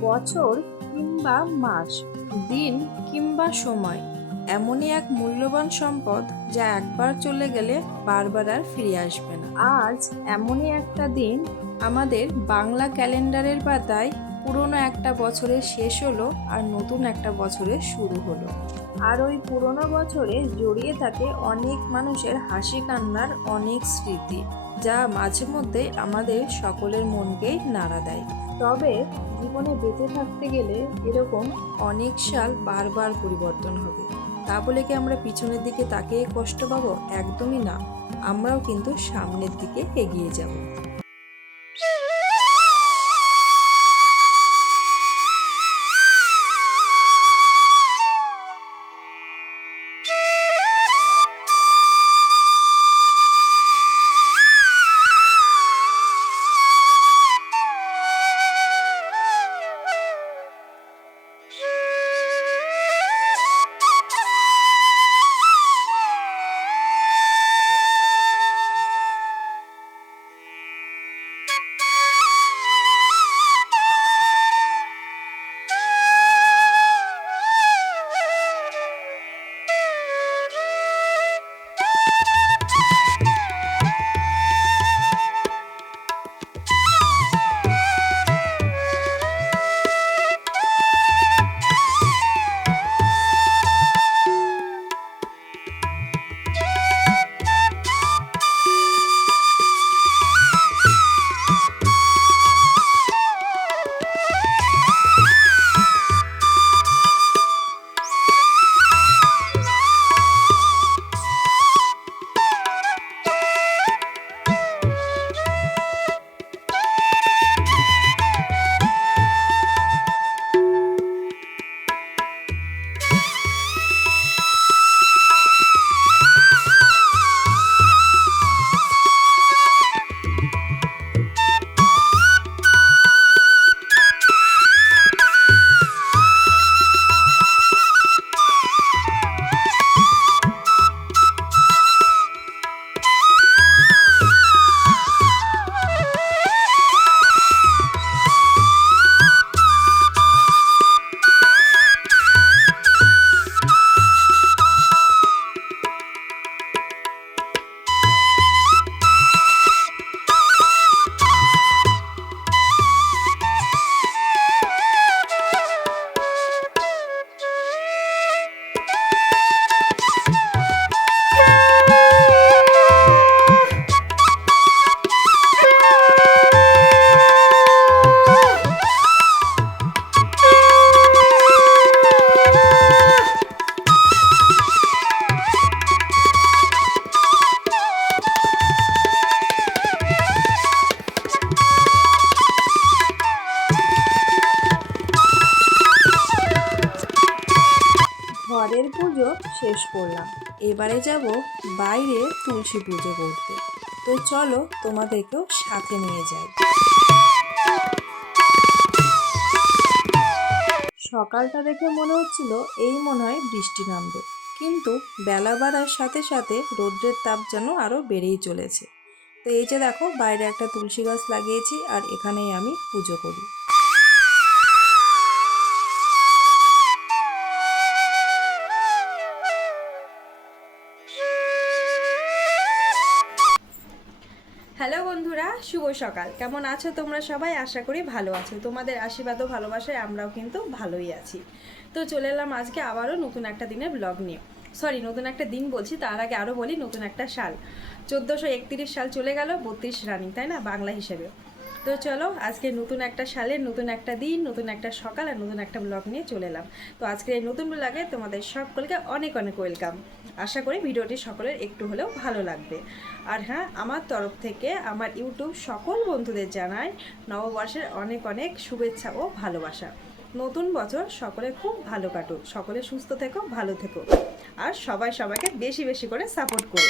বছর কিংবা মাস, দিন কিংবা সময়। এমনই এক মূল্যবান সম্পদ যা একবার চলে গেলে বারবার আর ফিরে আসবে না। আজ এমনই একটা দিন আমাদের বাংলা ক্যালেন্ডারের পাতায় পুরনো একটা বছরের শেষ হলো আর নতুন একটা বছরের শুরু হলো। আর ওই পুরনো বছরে জড়িয়ে থাকে অনেক মানুষের হাসি কান্নার অনেক স্মৃতি। যা মাঝে মধ্যে আমাদের সকলের মনকে নাড়া দেয়। তবে জীবনে বেঁচে থাকতে গেলে এরকম অনেক সাল বারবার পরিবর্তন হবে। তা বলে কি আমরা পিছনের দিকে তাকিয়ে কষ্ট পাবো? একদমই না। আমরাও কিন্তু সামনের দিকে এগিয়ে যাব। এবারে যাব বাইরে তুলসী পুজো করতে। তো চলো তোমাদেরকেও সাথে নিয়ে যাই। সকালটা দেখে মনে হচ্ছিল এই মনে হয় বৃষ্টি নামবে। কিন্তু বেলা বাড়ার সাথে সাথে রৌদ্রের তাপ যেন আরও বেড়েই চলেছে। তো এই যে দেখো, বাইরে একটা তুলসী গাছ লাগিয়েছি আর এখানেই আমি পুজো করি। শুভ সকাল। কেমন আছো তোমরা সবাই? আশা করি ভালো আছো। তোমাদের আশীর্বাদ ও ভালোবাসায় আমরাও কিন্তু ভালোই আছি। তো চলে এলাম আজকে আবারও নতুন একটা দিনের ব্লগ নিয়ে। সরি নতুন একটা দিন বলছি, তার আগে আরও বলি নতুন একটা সাল। চোদ্দোশো একত্রিশ সাল চলে গেল, বত্রিশ রানিং, তাই না? বাংলা হিসেবে তো চলো, আজকে নতুন একটা সালের নতুন একটা দিন, নতুন একটা সকাল আর নতুন একটা ব্লগ নিয়ে চলে এলাম। তো আজকের এই নতুন ব্লগে তোমাদের সকলকে অনেক অনেক ওয়েলকাম আশা করি ভিডিওটি সকলের একটু হলেও ভালো লাগবে। আর হ্যাঁ আমার তরফ থেকে আমার ইউটিউব সকল বন্ধুদের জানাই নববর্ষের অনেক অনেক শুভেচ্ছা ও ভালোবাসা। নতুন বছর সকলে খুব ভালো কাটুক, সকলে সুস্থ থেকো, ভালো থেকো। আর সবাই সবাইকে বেশি বেশি করে সাপোর্ট করো।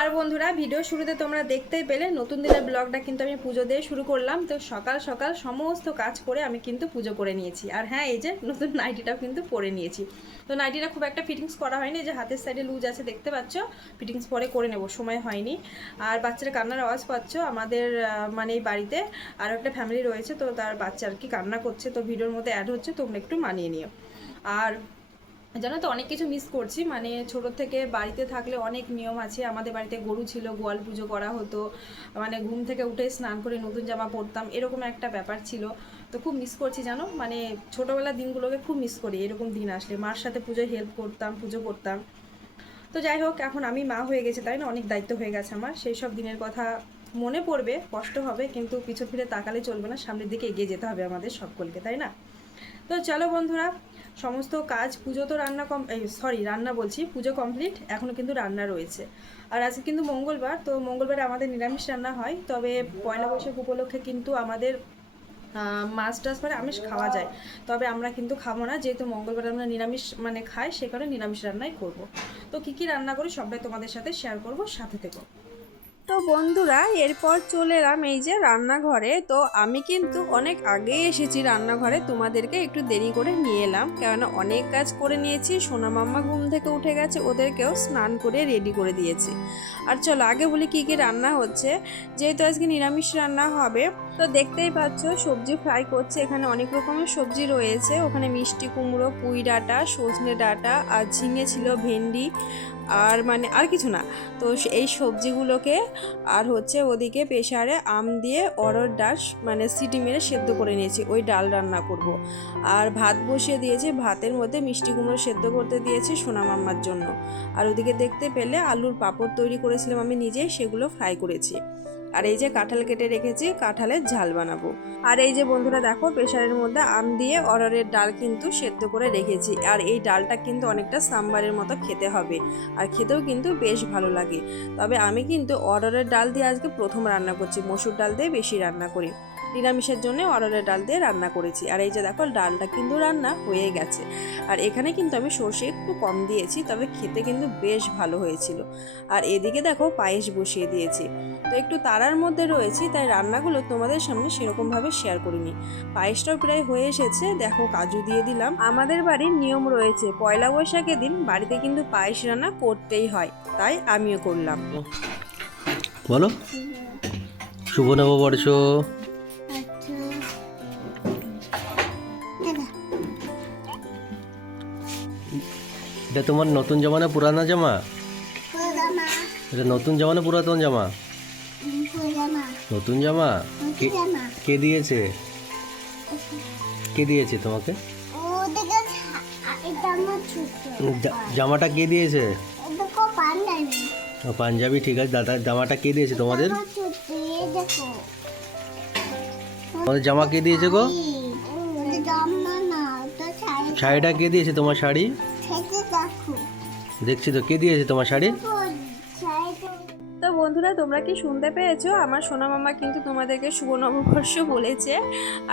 আর বন্ধুরা, ভিডিও শুরুতে তোমরা দেখতেই পেলে, নতুন দিনের ব্লগটা কিন্তু আমি পুজো দিয়ে শুরু করলাম। তো সকাল সকাল সমস্ত কাজ করে আমি কিন্তু পুজো করে নিয়েছি। আর হ্যাঁ এই যে নতুন নাইটিটাও কিন্তু পরে নিয়েছি। তো নাইটিটা খুব একটা ফিটিংস করা হয়নি যে হাতের সাইডে লুজ আছে, দেখতে পাচ্ছ? ফিটিংস পরে করে নেব, সময় হয়নি। আর বাচ্চারা কান্নার আওয়াজ পাচ্ছ? আমাদের মানে এই বাড়িতে আরও একটা ফ্যামিলি রয়েছে, তো তার বাচ্চা আর কি কান্না করছে। তো ভিডিওর মধ্যে অ্যাড হচ্ছে, তোমরা একটু মানিয়ে নিও। আর জানো তো, অনেক কিছু মিস করছি। মানে ছোট থেকে বাড়িতে থাকলে অনেক নিয়ম আছে। আমাদের বাড়িতে গরু ছিল, গোয়াল পুজো করা হতো। মানে ঘুম থেকে উঠে স্নান করে নতুন জামা পরতাম, এরকম একটা ব্যাপার ছিল। তো খুব মিস করছি, জানো? মানে ছোটোবেলার দিনগুলোকে খুব মিস করি, এরকম দিন আসলে। মার সাথে পুজোয় হেল্প করতাম, পুজো করতাম। তো যাই হোক, এখন আমি মা হয়ে গেছে, তাই না? অনেক দায়িত্ব হয়ে গেছে আমার। সেই সব দিনের কথা মনে পড়বে, কষ্ট হবে, কিন্তু পিছু ফিরে তাকালে চলবে না। সামনের দিকে এগিয়ে যেতে হবে আমাদের সকলকে, তাই না? তো চলো বন্ধুরা, সমস্ত কাজ, পুজো তো রান্না কম সরি রান্না বলছি, পুজো কমপ্লিট এখনও কিন্তু রান্না রয়েছে। আর আজকে কিন্তু মঙ্গলবার, তো মঙ্গলবারে আমাদের নিরামিষ রান্না হয়, তবে পয়লা বৈশাখ উপলক্ষে কিন্তু আমাদের মাছ টাছ মানে আমিষ খাওয়া যায়। তবে আমরা কিন্তু খাব না, যেহেতু মঙ্গলবার আমরা নিরামিষ মানে খাই, সে কারণে নিরামিষ রান্নাই করব। তো কী কী রান্না করি, সবটাই তোমাদের সাথে শেয়ার করব, সাথে থেকো। তো বন্ধুরা, এরপর চলে এলাম এই যে রান্নাঘরে। তো আমি কিন্তু অনেক আগে এসেছি রান্নাঘরে, তোমাদেরকে একটু দেরি করে নিয়ে এলাম। কেননা অনেক কাজ করে নিয়েছি, সোনা মাম্মা ঘুম থেকে উঠে গেছে, ওদেরকেও স্নান করে রেডি করে দিয়েছি। আর চলো, আগে বলি কী কী রান্না হচ্ছে? যেহেতু আজকে নিরামিষ রান্না হবে তো দেখতেই পাচ্ছ, সবজি ফ্রাই করছে। এখানে অনেক রকমের সবজি রয়েছে। ওখানে মিষ্টি কুমড়ো, পুঁই ডাঁটা, সজনে ডাঁটা আর ঝিঙে ছিল ভেন্ডি আর মানে আর কিছু না। তো এই সবজিগুলোকে আর হচ্ছে ওদিকে প্রেশারে আম দিয়ে অরড় ডাল মানে সিটি মেরে সেদ্ধ করে নিয়েছি। ওই ডাল রান্না করব। আর ভাত বসিয়ে দিয়েছি। ভাতের মধ্যে মিষ্টি কুমড়ো সেদ্ধ করতে দিয়েছি সোনা মাম্মার জন্য। আর ওদিকে দেখতে পেলে আলুর পাঁপড় তৈরি করেছিলাম আমি নিজেই সেগুলো ফ্রাই করেছি। আর এই যে কাঁঠাল কেটে রেখেছি, কাঁঠালের ঝাল বানাবো। আর এই যে বন্ধুরা দেখো প্রেশারের মধ্যে আম দিয়ে অরারের ডাল কিন্তু সেদ্ধ করে রেখেছি। আর এই ডালটা কিন্তু অনেকটা সাম্বারের মতো খেতে হবে। আর খেতেও কিন্তু বেশ ভালো লাগে। তবে আমি কিন্তু অরারের ডাল দিয়ে আজকে প্রথম রান্না করছি, মসুর ডাল দিয়ে বেশি রান্না করি। নিরামিষের জন্য অর্ডারের ডাল দিয়ে রান্না করেছি। আর এই যে দেখো, ডালটা কিন্তু রান্না হয়ে গেছে। আর এখানে কিন্তু আমি সর্ষে একটু কম দিয়েছি, তবে খেতে কিন্তু বেশ ভালো হয়েছিল। আর এদিকে দেখো, পায়েস বসিয়ে দিয়েছি। তো একটু তারার মধ্যে রয়েছি, তাই রান্নাগুলো তোমাদের সামনে সেরকমভাবে শেয়ার করিনি। পায়েসটাও প্রায় হয়ে এসেছে, দেখো কাজু দিয়ে দিলাম। আমাদের বাড়ির নিয়ম রয়েছে, পয়লা বৈশাখের দিন বাড়িতে কিন্তু পায়েস রান্না করতেই হয়, তাই আমিও করলাম। বলো। শুভ নববর্ষ। এটা তোমার নতুন জামা না পুরানা জামা? এটা নতুন জামা না পুরাতন জামা? নতুন জামা? কে কে দিয়েছে? কে দিয়েছে তোমাকে? জামাটা কে দিয়েছে? পাঞ্জাবি। ঠিক আছে। দাদা জামাটা কে দিয়েছে তোমাদের? তোমাদের জামা কে দিয়েছে গো? শাড়িটা কে দিয়েছে তোমার শাড়ি? দেখছি তো কে দিয়েছে তোমার শাড়ি? তো বন্ধুরা তোমরা কি শুনতে পেয়েছ? আমার সোনা মামা কিন্তু তোমাদেরকে শুভ নববর্ষ বলেছে।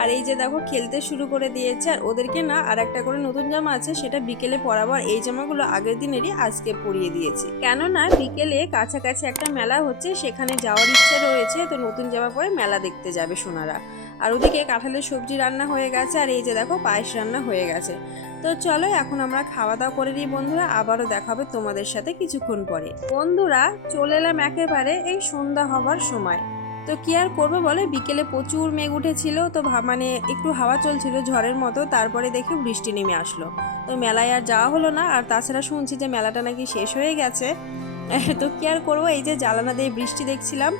আর এই যে দেখো খেলতে শুরু করে দিয়েছে। আর ওদেরকে না আর একটা করে নতুন জামা আছে সেটা বিকেলে পরাবার এই জামাগুলো আগের দিনেরই আজকে পরিয়ে দিয়েছি। কেননা বিকেলে কাছাকাছি একটা মেলা হচ্ছে সেখানে যাওয়ার ইচ্ছে রয়েছে। তো নতুন জামা পরে মেলা দেখতে যাবে সোনারা। আর ওদিকে কাঁঠালের সবজি রান্না হয়ে গেছে, আর এই যে দেখো পায়েস রান্না হয়ে গেছে। তো চলো এখন আমরা খাওয়া দাওয়া করে নিই বন্ধুরা, আবারও দেখাবে তোমাদের সাথে কিছুক্ষণ পরে। বন্ধুরা, চলে এলাম একেবারে এই সন্ধ্যা হবার সময়। তো কি আর করব বলে, বিকেলে প্রচুর মেঘ উঠেছিল, তো মানে একটু হাওয়া চলছিল ঝড়ের মতো, তারপরে দেখে বৃষ্টি নেমে আসলো। তো মেলায় আর যাওয়া হলো না, আর তাছাড়া শুনছি যে মেলাটা নাকি শেষ হয়ে গেছে। তো কি আর করব? এই যে জ্বালানা দিয়ে বৃষ্টি দেখছিলাম,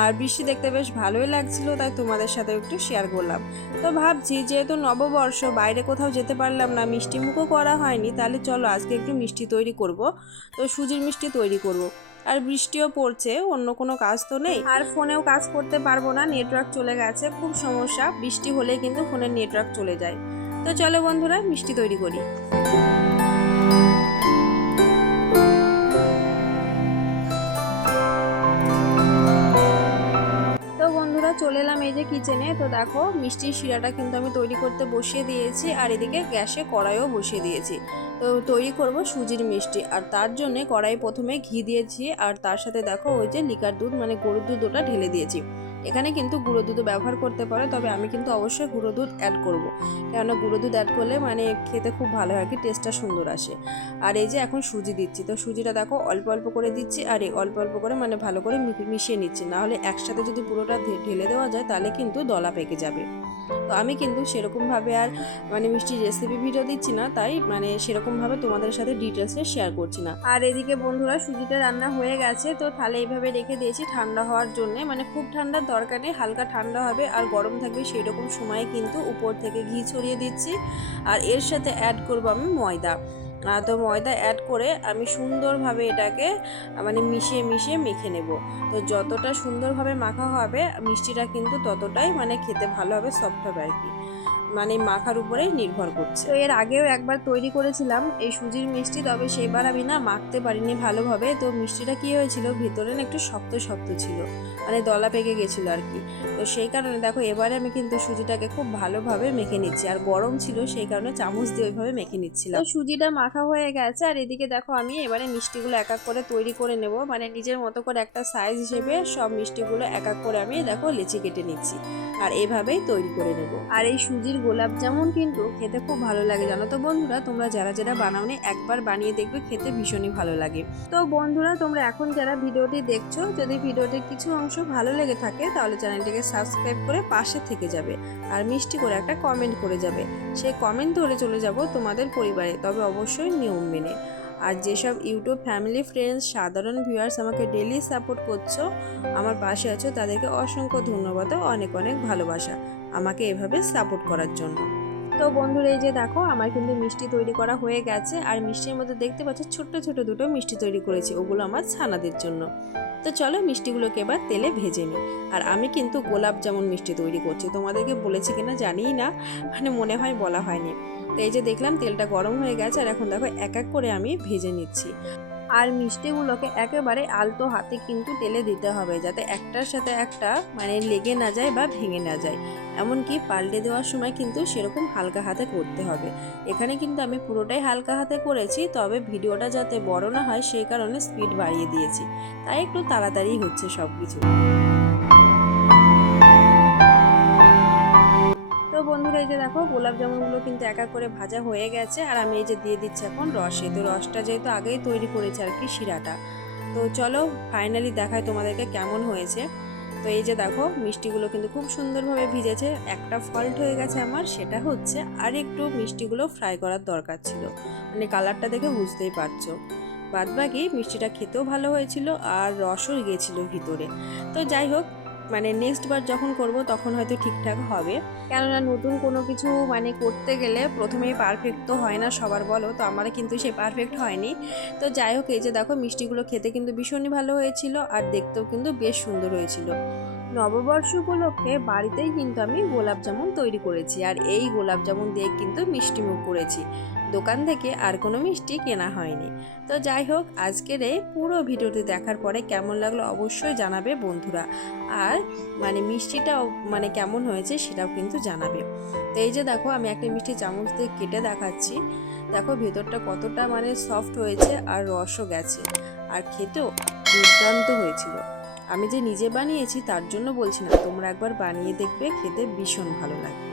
আর বৃষ্টি দেখতে বেশ ভালোই লাগছিল, তাই তোমাদের সাথে একটু শেয়ার করলাম। তো ভাবছি যেহেতু নববর্ষ, বাইরে কোথাও যেতে পারলাম না, মিষ্টি মুখও করা হয়নি, তাহলে চলো আজকে একটু মিষ্টি তৈরি করব। তো সুজির মিষ্টি তৈরি করব। আর বৃষ্টিও পড়ছে, অন্য কোনো কাজ তো নেই। আর ফোনেও কাজ করতে পারব না নেটওয়ার্ক চলে গেছে, খুব সমস্যা। বৃষ্টি হলেই কিন্তু ফোনের নেটওয়ার্ক চলে যায়। তো চলো বন্ধুরা, মিষ্টি তৈরি করি। চলে এলাম এই যে কিচেনে তো দেখো, মিষ্টির শিরাটা কিন্তু আমি তৈরি করতে বসিয়ে দিয়েছি আর এদিকে গ্যাসে কড়াইও বসিয়ে দিয়েছি। তো তৈরি করব সুজির মিষ্টি আর তার জন্য কড়াই প্রথমে ঘি দিয়েছি আর তার সাথে দেখো ওই যে লিকার দুধ মানে গরুর দুধ ওটা ঢেলে দিয়েছি। এখানে কিন্তু গুঁড়ো দুধও ব্যবহার করতে পারো, তবে আমি কিন্তু অবশ্যই গুঁড়ো দুধ অ্যাড করব। কেননা গুঁড়ো দুধ অ্যাড করলে মানে খেতে খুব ভালো হয় কি টেস্টটা সুন্দর আসে। আর এই যে এখন সুজি দিচ্ছি, তো সুজিটা দেখো অল্প অল্প করে দিচ্ছি, আর এই অল্প অল্প করে মানে ভালো করে মিশিয়ে নিচ্ছি। নাহলে একসাথে যদি পুরোটা ঢেলে দেওয়া যায়, তাহলে কিন্তু দলা পেকে যাবে। তো আমি কিন্তু সেরকমভাবে আর মানে মিষ্টির রেসিপি ভিডিও দিচ্ছি না, তাই মানে সেরকমভাবে তোমাদের সাথে ডিটেলসে শেয়ার করছি না। আর এদিকে বন্ধুরা, সুজিটা রান্না হয়ে গেছে, তো তাহলে এইভাবে রেখে দিয়েছি ঠান্ডা হওয়ার জন্য। মানে খুব ঠান্ডার দরকার নেই, হালকা ঠান্ডা হবে, আর গরম থাকবে সেই রকম সময়ে কিন্তু উপর থেকে ঘি ছড়িয়ে দিচ্ছি। আর এর সাথে অ্যাড করব আমি ময়দা। তো ময়দা অ্যাড করে আমি সুন্দরভাবে এটাকে মানে মিশিয়ে মিশিয়ে মেখে নেব। তো যতটা সুন্দরভাবে মাখা হবে, মিষ্টিটা কিন্তু ততটাই মানে খেতে ভালো হবে সফট হবে আর কি। মানে মাখার উপরেই নির্ভর করছে। তো এর আগেও একবার তৈরি করেছিলাম এই সুজির মিষ্টি তবে সেইবার আমি না মাখতে পারিনি ভালোভাবে। তো মিষ্টিটা কি হয়েছিল? ভিতরে না একটু শক্ত শক্ত ছিল। মানে দলা পেকে গেছিল আর কি। তো সেই কারণে দেখো এবারে আমি কিন্তু সুজিটাকে খুব ভালোভাবে মেখে নিচ্ছি। আর গরম ছিল সেই কারণে চামচ দিয়ে ওইভাবে মেখে নিচ্ছিলাম। তো সুজিটা মাখা হয়ে গেছে আর এদিকে দেখো আমি এবারে মিষ্টিগুলো এক এক করে তৈরি করে নেব। মানে নিজের মতো করে একটা সাইজ হিসেবে সব মিষ্টিগুলো এক এক করে আমি দেখো লেচি কেটে নিচ্ছি। আর এভাবেই তৈরি করে নেব। আর এই সুজির গোলাপ জামুন কিন্তু খেতে খুব ভালো লাগে, জানো তো বন্ধুরা? তোমরা যারা যারা বানাওনি একবার বানিয়ে দেখবে, খেতে ভীষণই ভালো লাগে। তো বন্ধুরা, তোমরা এখন যারা ভিডিওটি দেখছ, যদি ভিডিওটির কিছু অংশ ভালো লেগে থাকে, তাহলে চ্যানেলটিকে সাবস্ক্রাইব করে পাশে থেকে যাবে আর মিষ্টি করে একটা কমেন্ট করে যাবে। সেই কমেন্ট ধরে চলে যাব তোমাদের পরিবারে, তবে অবশ্যই নিয়ম মেনে। আর যেসব ইউটিউব ফ্যামিলি ফ্রেন্ডস, সাধারণ ভিউয়ার্স আমাকে ডেলি সাপোর্ট করছ, আমার পাশে আছো, তাদেরকে অসংখ্য ধন্যবাদ ও অনেক অনেক ভালোবাসা। আমাকে এভাবে সাপোর্ট করার জন্য। তো বন্ধুরা, এই যে দেখো, আমার কিন্তু মিষ্টি তৈরি করা হয়ে গেছে। আর মিষ্টির মধ্যে দেখতে পাচ্ছ, ছোট্ট ছোট দুটো মিষ্টি তৈরি করেছি, ওগুলো আমার ছানাদের জন্য। তো চলো মিষ্টিগুলোকে এবার তেলে ভেজে নিই। আর আমি কিন্তু গোলাপ জামুন মিষ্টি তৈরি করছি। তোমাদেরকে বলেছি কিনা জানিই না মানে মনে হয় বলা হয়নি। তো এই যে দেখলাম, তেলটা গরম হয়ে গেছে। আর এখন দেখো, এক এক করে আমি ভেজে নিচ্ছি। আর মিষ্টিগুলোকে একেবারে আলতো হাতে কিন্তু তেলে দিতে হবে যাতে একটার সাথে একটা মানে লেগে না যায় বা ভেঙে না যায়। এমনকি পাল্টে দেওয়ার সময় কিন্তু সেরকম হালকা হাতে করতে হবে। এখানে কিন্তু আমি পুরোটাই হালকা হাতে করেছি, তবে ভিডিওটা যাতে বড় না হয় সেই কারণে স্পিড বাড়িয়ে দিয়েছি। তাই একটু তাড়াতাড়ি হচ্ছে সব কিছু বন্ধুরা, এই যে দেখো, গোলাপ জামুনগুলো কিন্তু এক করে ভাজা হয়ে গেছে, আর আমি এই যে দিয়ে দিচ্ছি এখন রসে। তো রসটা যেহেতু আগেই তৈরি করেছি আর কি, শিরাটা। তো চলো ফাইনালি দেখায় তোমাদেরকে কেমন হয়েছে। তো এই যে দেখো, মিষ্টিগুলো কিন্তু খুব সুন্দরভাবে ভিজেছে। একটা ফল্ট হয়ে গেছে আমার, সেটা হচ্ছে আর একটু মিষ্টিগুলো ফ্রাই করার দরকার ছিল। মানে কালারটা দেখে বুঝতেই পারছ। বাদবাকি মিষ্টিটা খেতেও ভালো হয়েছিল, আর রসও গিয়েছিল ভিতরে। তো যাই হোক মানে নেক্সট বার যখন করব তখন হয়তো ঠিকঠাক হবে। কেননা নতুন কোনো কিছু মানে করতে গেলে প্রথমেই পারফেক্ট তো হয় না, সবার বলো, তো আমার কিন্তু সে পারফেক্ট হয়নি। তো যাই হোক, এই যে দেখো মিষ্টিগুলো খেতে কিন্তু ভীষণই ভালো হয়েছিল আর দেখতেও কিন্তু বেশ সুন্দর হয়েছিল। নববর্ষ উপলক্ষে বাড়িতেই কিন্তু আমি গোলাপ জামুন তৈরি করেছি আর এই গোলাপ জামুন দিয়ে কিন্তু মিষ্টি মুখ করেছি। দোকান থেকে আর কোনো মিষ্টি কেনা হয়নি। তো যাই হোক, আজকের এই পুরো ভিডিওটি দেখার পরে কেমন লাগল অবশ্যই জানাবে বন্ধুরা। আর মানে মিষ্টিটাও মানে কেমন হয়েছে সেটাও কিন্তু জানাবে। তো এই যে দেখো, আমি একটা মিষ্টি চামচ দিয়ে কেটে দেখাচ্ছি। দেখো, ভেতরটা কতটা মানে সফট হয়েছে আর রসও গেছে। আর খেতেও দুর্দান্ত হয়েছিল। আমি যে নিজে বানিয়েছি তার জন্য বলছি না, তোমরা একবার বানিয়ে দেখবে, খেতে ভীষণ ভালো লাগবে।